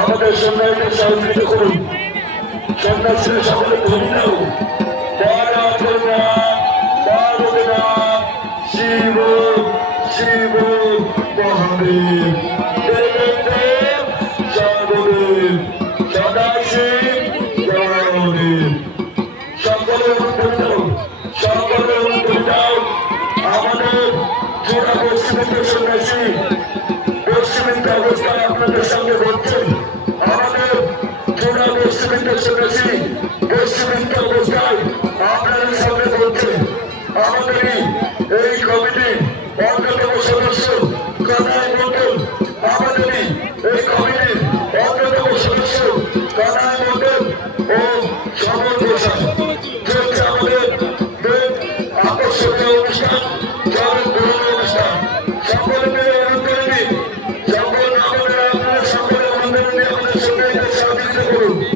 আমাদের সন্ন্যাসীদের সহযোগিতা করুন। সন্ন্যাসীদের সকলে ধন্য শিব শিব মহাদেব সর্বদেব সদাশিব জয়দেব সকলের ধন্য সকলের ধন্য। আমাদের জোড়া পশ্চিমের সন্ন্যাসী পশ্চিমের অবস্থায় আপনাদের সঙ্গে বলছেন। আমাদের জোড়া পশ্চিমের সন্ন্যাসী পশ্চিমের অবস্থায় আপনাদের সঙ্গে বলছেন। আমাদের এই কমিটির অন্যতম সদস্য কানাই মন্ডল, আমাদের এই কমিটির অন্যতম সদস্য কানাই মন্ডল ও সমর প্রসাদ চলছে আমাদের আকর্ষণীয় অনুষ্ঠান।